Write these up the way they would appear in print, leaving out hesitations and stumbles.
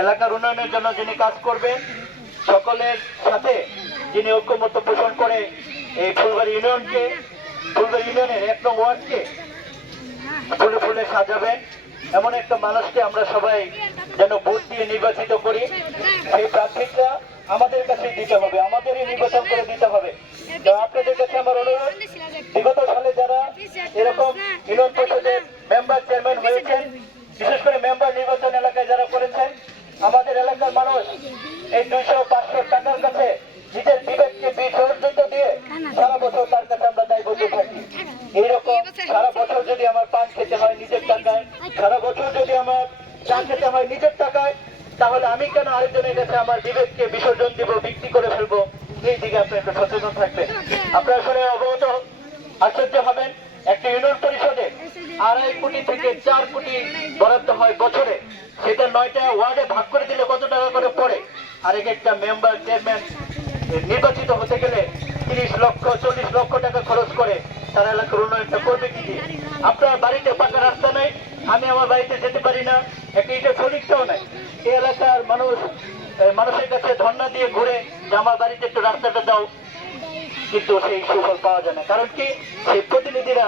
এলাকার উন্নয়নের জন্য যিনি কাজ করবেন, সকলের সাথে যিনি ঐক্যমত্য পোষণ করে এই ফুলবাড়ি ইউনিয়নের 1 নং ওয়ার্ডকে ফুলে ফুলে সাজাবেন, এমন একটা মানুষকে আমরা সবাই যেন ভোট দিয়ে নির্বাচিত করি। সেই প্রার্থীটা আমাদের কাছে দিতে হবে, আমাদেরই নির্বাচন করে দিতে হবে। তো আপনাদের কাছে আমার অনুরোধ, বিগত সালে যারা এরকম ইউনিয়ন পরিষদের মেম্বার চেয়ারম্যান হয়েছেন, বিশেষ করে মেম্বার নির্বাচন এলাকায় যারা করেছেন, আমাদের এলাকার মানুষ এই 200-500 টাকার কাছে নিজের বিবেককে বিসর্জিত দিয়ে সারা বছর তার কাছে আমরা দায়বদ্ধ থাকি। এইরকম সারা বছর যদি আমার পান খেতে হয় নিজের টাকায়, সারা বছর যদি আমার চা খেতে হয় নিজের টাকায়, তাহলে আমি কেন আরেকজনের কাছে আমার বিবেককে বিসর্জন দিব, বিক্রি করে ফেলবো? এই দিকে আপনি একটু সচেতন থাকবেন। আপনারা আসলে অবগত আশ্চর্য হবেন, একটা ইউনিয়ন পরিষদে 2.5 কোটি থেকে 4 কোটি বরাদ্দ হয় বছরে। সেটা 9টা ওয়ার্ডে ভাগ করে দিলে কত টাকা করে পড়ে? আর একটা মেম্বার চেয়ারম্যান নির্বাচিত হতে গেলে 30 লক্ষ 40 লক্ষ টাকা খরচ করে তার এলাকার উন্নয়নটা করবে কি দিয়ে? আপনার বাড়িতে পাকা রাস্তা নেই, আমি আমার বাড়িতে যেতে পারি না, একটা ইটের শ্রমিকটাও নাই। এই এলাকার মানুষের কাছে ধর্ণা দিয়ে ঘুরে যে আমার বাড়িতে একটু রাস্তাটা দাও, কিন্তু সেই সুফল পাওয়া যায় না। কারণ কি, সেই প্রতিনিধিরা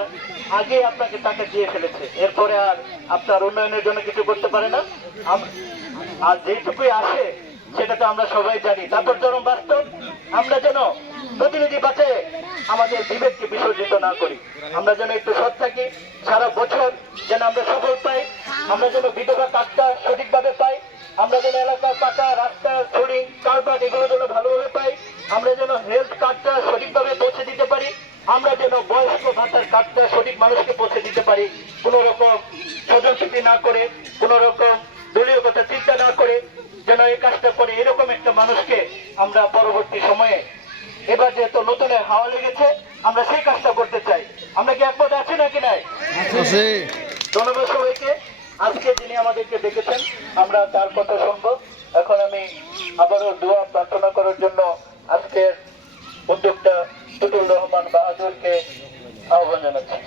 আগে আপনাকে টাকা দিয়ে ফেলেছে, এরপরে আর আপনার উন্নয়নের জন্য কিছু করতে পারে না। আর যেটুকুই আসে সেটা তো আমরা সবাই জানি। তারপর চরম বাস্তব, আমরা যেন প্রতিনিধি বাঁচে আমাদের বিবেককে বিসর্জিত না করি, আমরা যেন একটু সৎ থাকি, সারা বছর যেন আমরা সফল পাই, আমরা যেন বিধবা কার্ডটা সঠিকভাবে পাই, আমরা যেন এলাকার পাকা রাস্তা ফোর্ডিং কার্ড এগুলো যেন ভালোভাবে পাই, আমরা যেন হেলথ কার্ডটা সঠিকভাবে পৌঁছে দিতে পারি, আমরা যেন বয়স্ক ভাতার কার্ডটা সঠিক মানুষকে পৌঁছে দিতে পারি, কোন রকম স্বজনপ্রীতি না করে, কোন রকম দলীয় কথা চিন্তা না করে যেন এই কাজটা করে। এরকম একটা মানুষকে আমরা পরবর্তী সময়ে, এবার যেহেতু নতুন হাওয়া লেগেছে, আমরা সেই কাজটা করতে চাই। আমরা কি একমত আছি নাকি নাই? ধন্যবাদ সবাইকে। আজকে যিনি আমাদেরকে ডেকেছেন আমরা তার কথা শুনবো। এখন আমি আবারও দোয়া প্রার্থনা করার জন্য আজকের উদ্যোক্তা টুটুল রহমান বাহাদুরকে আহ্বান জানাচ্ছি।